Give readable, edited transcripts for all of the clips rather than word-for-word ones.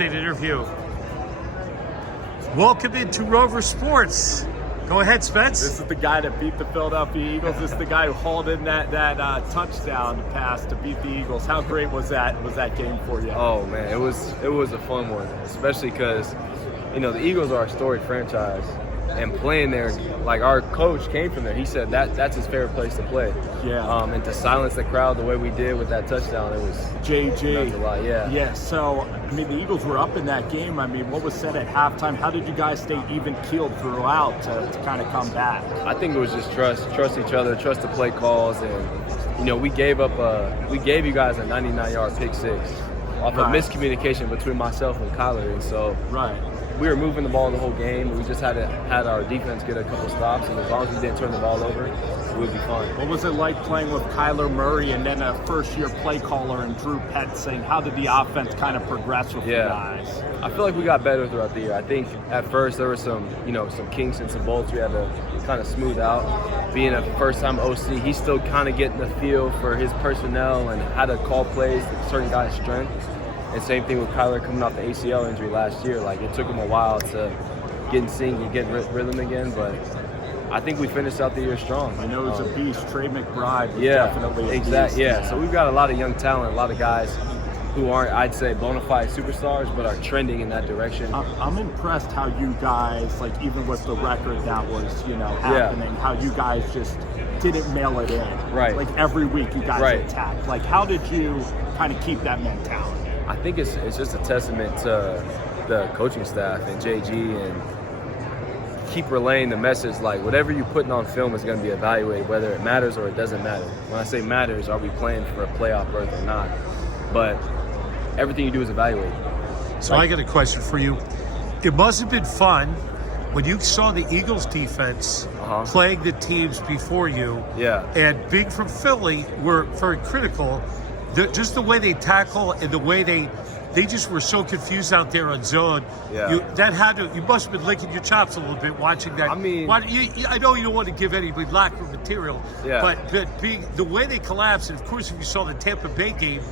update interview. Welcome into Rover Sports. Go ahead, Spence. This is the guy that beat the Philadelphia Eagles. This is the guy who hauled in that touchdown pass to beat the Eagles. How great was that game for you? Oh man, it was a fun one, especially because the Eagles are a storied franchise, and playing there, like our coach came from there. He said that's his favorite place to play. Yeah. And to silence the crowd the way we did with that touchdown, it was JG. a lot. Yeah. Yeah. So the Eagles were up in that game. What was said at halftime? How did you guys stay even keeled throughout to kind of come back? I think it was just trust each other, trust the play calls, and we gave you guys a 99-yard pick six off of miscommunication between myself and Kyler, and so we were moving the ball the whole game. We just had our defense get a couple stops, and as long as we didn't turn the ball over, we would be fine. What was it like playing with Kyler Murray and then a first-year play caller and Drew Petzing? How did the offense kind of progress with you guys? I feel like we got better throughout the year. I think at first there were some kinks and some bolts we had to kind of smooth out. Being a first-time OC, he's still kind of getting the feel for his personnel and how to call plays to certain guys' strengths. And same thing with Kyler coming off the ACL injury last year. Like, it took him a while to get in sync and get rhythm again, but I think we finished out the year strong. I know it's a beast. Trey McBride was definitely a beast. Yeah, so we've got a lot of young talent, a lot of guys who aren't, I'd say, bona fide superstars, but are trending in that direction. I'm impressed how you guys, like, even with the record that was, happening, how you guys just didn't mail it in. Right. Like, every week you guys attacked. Like, how did you kind of keep that mentality? I think it's just a testament to the coaching staff and JG, and keep relaying the message, like, whatever you're putting on film is going to be evaluated, whether it matters or it doesn't matter. When I say matters, are we playing for a playoff berth or not? But everything you do is evaluated. So I got a question for you. It must have been fun when you saw the Eagles defense playing the teams before you. Yeah. And being from Philly, we're very critical. Just the way they tackle and the way they just were so confused out there on zone. Yeah. You must have been licking your chops a little bit watching that. I mean, I know you don't want to give anybody lack of material, but being the way they collapsed, and of course if you saw the Tampa Bay game,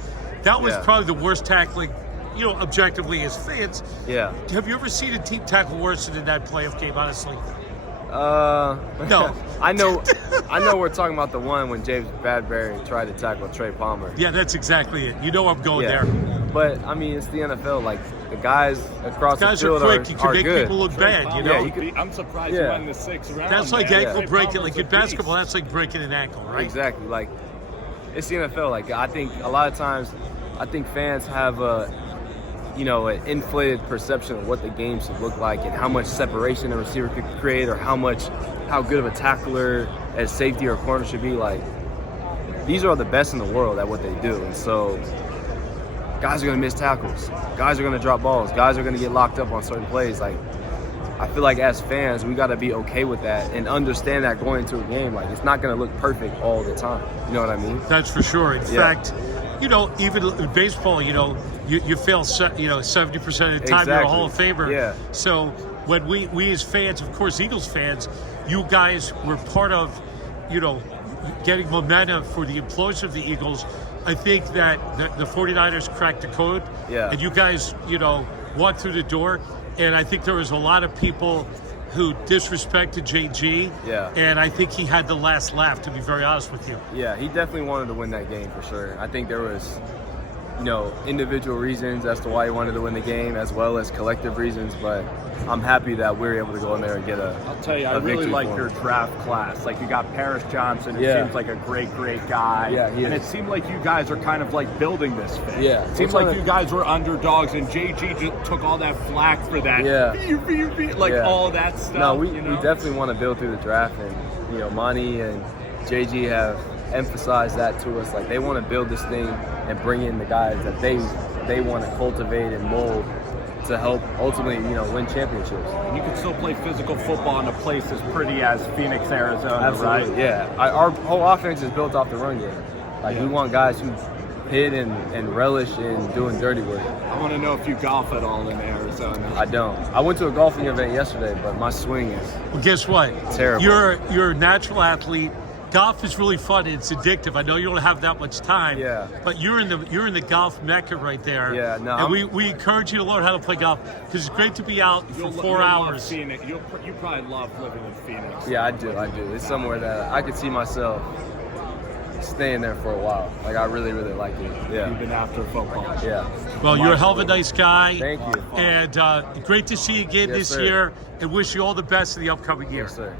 that was probably the worst tackling, objectively as fans. Yeah. Have you ever seen a team tackle worse than in that playoff game, honestly? No. I know we're talking about the one when James Bradbury tried to tackle Trey Palmer. Yeah, that's exactly it. I'm going there. But, it's the NFL. Like, the guys across the field are quick. You can make good. people look bad, I'm surprised you won the 6th round. That's like ankle breaking. Like in basketball, that's like breaking an ankle, right? Exactly. Like, it's the NFL. Like, I think a lot of times, fans have an inflated perception of what the game should look like and how much separation a receiver could create, or how good of a tackler as safety or corner should be. Like, these are the best in the world at what they do. And so guys are going to miss tackles. Guys are going to drop balls. Guys are going to get locked up on certain plays. Like, I feel like as fans, we got to be okay with that and understand that going into a game. Like, it's not going to look perfect all the time. You know what I mean? That's for sure. In fact, even in baseball, you fail, 70% of the time, you're a Hall of Famer. Yeah. So when we as fans, of course, Eagles fans, you guys were part of, getting momentum for the implosion of the Eagles. I think that the 49ers cracked the code. Yeah. And you guys, walked through the door. And I think there was a lot of people who disrespected JG. Yeah. And I think he had the last laugh, to be very honest with you. Yeah, he definitely wanted to win that game for sure. I think there was, individual reasons as to why he wanted to win the game, as well as collective reasons. But I'm happy that we were able to go in there and get I'll tell you, I really like your draft class. Like, you got Paris Johnson, who seems like a great guy. Yeah, he is. And it seemed like you guys are kind of like building this fit. Yeah. It seems like you guys were underdogs, and JG just took all that flack for that. Yeah. All that stuff. No, we definitely want to build through the draft, and Monty and JG have emphasized that to us. Like, they want to build this thing and bring in the guys that they want to cultivate and mold to help ultimately, win championships. And you can still play physical football in a place as pretty as Phoenix, Arizona, Absolutely, right? Yeah. Our whole offense is built off the run game. Like, we want guys who hit and relish in doing dirty work. I want to know if you golf at all in Arizona. I don't. I went to a golfing event yesterday, but my swing is Well, guess what? terrible. You're a natural athlete. golf is really fun. It's addictive. I know you don't have that much time. Yeah. But you're in the golf mecca right there. Yeah, no, And we encourage you to learn how to play golf because it's great to be out for 4 hours. You probably love living in Phoenix. Yeah, I do. It's somewhere that I could see myself staying there for a while. Like, I really, really like it. Yeah. Even after football. Yeah. Well, you're a hell of a nice guy. Thank you. And great to see you again Yes, this sir. year, and wish you all the best in the upcoming year. Yes, sir.